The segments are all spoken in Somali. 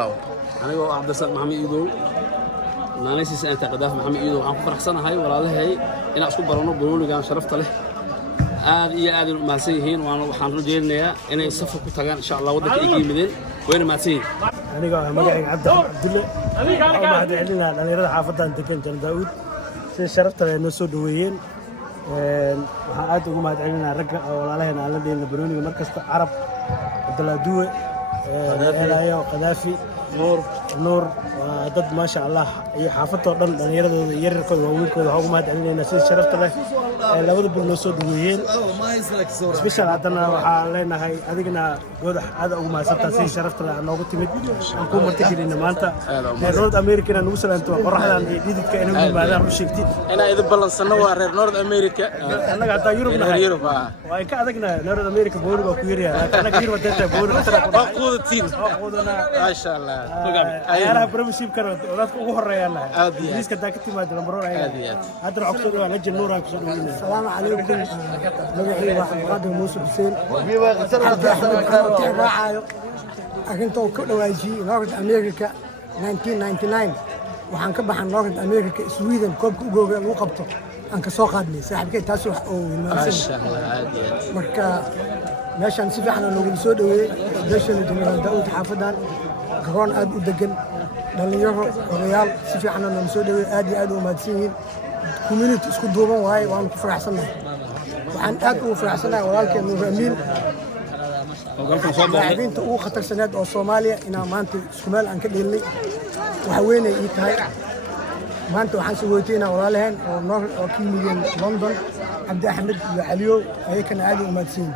bilaabo. Aniga oo Cabdirasaaq Maxamed Iidow naanaysiisa inta qadaaf Maxamed Iidow waxaan ku faraxsanahay walaalahay inaan isku barano banoonigan sharafta leh aad iyo aad u mahadsan yihiin waxaan rajaynayaa inay safar ku tagaan insha Allah wadanka ay yimaadeen wayna mahadsan yihiin aniga magacayga Cabdulle oo mahadcelinaa dhalinyarada xaafadan degan Jan Daawud si sharafta leh noo soo dhaweeyeen waxaan aad ugu mahadcelinaa ragga walaalahayna aan la dheelin banooniga markasta Carab Abdullah Duwe Elaayo Qadaafi Nuur dad ma sha Allah iyo xaafadoo dhan dhalinyarada yararkooda waaweykooda waxaan ugu mahadcelinaynaa si sharafta leh labada bil noo soo dhaweeyeen special haddana waxaan leenahay adigna goodax aad ugu mahadsantaa si sharafta leh noogu timid aan ku martigelina maanta North America nagu salaanto qorraxdan iyo dhididka inuu yimaadaan u sheegtid inaa idin ballansano waa reer North America annaga hataa Yurub nahay waa ka adagna North America booli baa ku yaryahay laakiin annaga Yurub dadta booli waa quudatiin ma sha Allah ayaalaha premiership kana dadka ugu horeeyaan liiska taa ka timaado lambar 1 ayaga hadda codkooda waa Najin Nuur aan ku soo dhaweynaa السلام عليكم magacayga waxaan qaaday Muuse Hussein arinta ku dhawaajiyay North America 1999 waxaan ka baxan North America Sweden koobka ugu horeeyay lagu qabto aan ka soo qaadnay saaxiibkay taas wax oo masha Allah aad marka meeshan si fiican loogu soo dhaweeyay meeshan Jan Daawud xaafadan garoon aad u degan dhalinyaro odayaal si fiican loo soo dhaweeyay aad iyo aad u mahadsan yihiin community isku duuban waay waan ku faraxsanahay waxaan aad ugu faraxsanahay walaalkeen Nuur Amiin لاعبينta ugu khatarsaneed oo Soomaaliya inaan maanta isku meel aan ka dheelnay waxa weyn ay tahay maanta waxaan soo weydiinaa walaalaheen oo ka yimid London Cabdi Axmed iyo Caliyo ayakana aad u mahadsan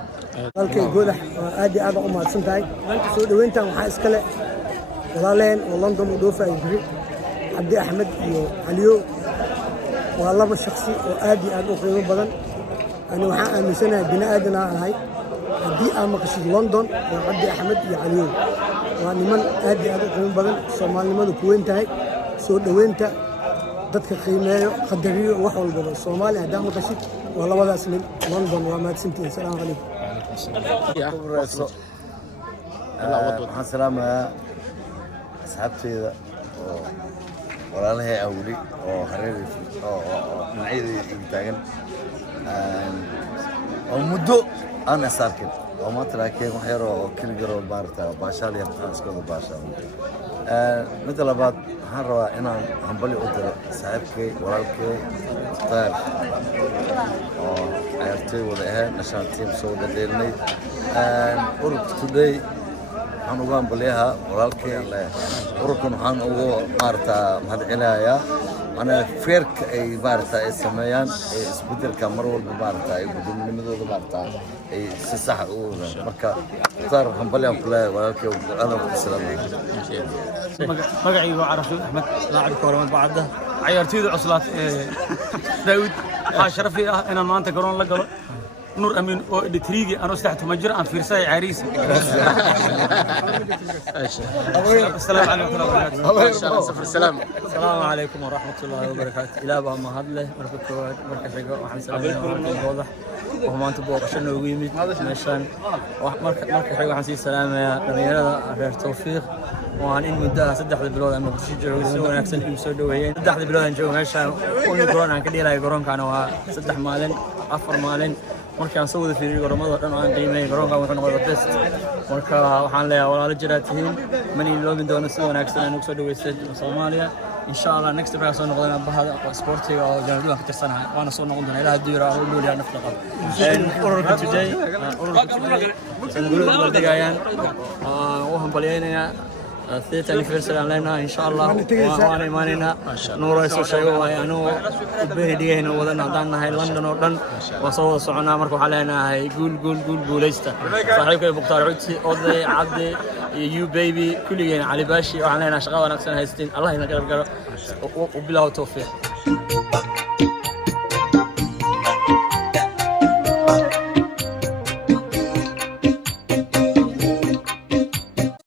halkay goodax aad iyo aad u mahadsan tahay soo dhaweyntan waxaa iska leh walaalaheen oo London u dhoofay biri Cabdi Axmed iyo Caliyo waa laba shakhsi oo aad iyo aad u qiimo badan ana waxaan aaminsanahay bini aadan ahay haddii aan maqashid London oo Cabdi Axmed iyo Caliyo waa niman aad iyo aad u qiimo badan Soomaalinimadu ku weyn tahay soo dhaweynta dadka qiimeeyo qadariyo wax walba Soomaali haddii aan maqashid waa labadaas nin London waa mahadsantiin salaamu calaykum waxaan salaamayaa asxaabteyda oo walaalahay awli oo hareeraysa oo dhinacyada iga taagan oo muddo aan asarkin oo maanta laakiin wax yar oo kiligaro maarta baashaal yar iskooda baashaal midda labaad waxaan rabaa inaan hambali u diro saaxiibkay walaalkay Mukhtaar oo ciyaartooy wada ahayd national team soo wada dheelnay ururka today waxaan ugu hambaliyaha walaalkay ururkan waxaan ugu maarta mahadcelinayaa أنا فيرك أي بارتا السمايان إسبدلك مرور ببارتا يبدون من مدود بارتا أي سصح مركا صار حنبليهم كلها ولكن أنا السلام magacayga waa Caraf Axmed laacib koormad bacda ciyaartooyda cuslaad Daawud waxa sharaf ah inaan maanta garoon la galo Nuur Amiin oo editriigi aan saxto ma jiro aan fiirsay caariis السلام عليكم ورحمة الله وبركاته السلام عليكم ورحمة الله وبركاته إلى بقى ما هذله مركب مركب وحن سلام واضح وهم أنت بوقشنا ويميت مشان مركب حاجة حسي سلام يا دنيا غير توفيق وأنا إن مدة صدق البلاد أنا بسيجر ويسوي أحسن يمسود وين صدق البلاد نجوا مشان كل قرون عن كده لا قرون كانوا صدق مالين أفر مالين markaan soo wada fiiriyo garoomada dhan aan qiimeeyay garoonka wuxuu noqday best marka waxaan leeyahay walaalo jiraatihiin mani loobin doono si wanaagsan aan ugu soo dhaweystay Soomaaliya insha Allah next time soo noqdana bahada sportiga oo jaamacadda ka tirsanahay waana soo noqon doonaa ilaa hadii raah loo leeyahay nafta qab ururka today sanadooda digayaan oo hambalyeynaya ثلاثة anniversary لنا إن شاء الله وأنا إيماننا نور يسوع شيء وأنا وبيه ديهنا وذنا عندنا هاي لندن وردن وصوّد صعنا مركو علينا هاي قول ليستا صاحبك بختار عدسي أضي عدي يو بيبي كل يوم علي باشي وعلينا شغالة نفسنا هاي ستين الله ينقرب وبلا توفيق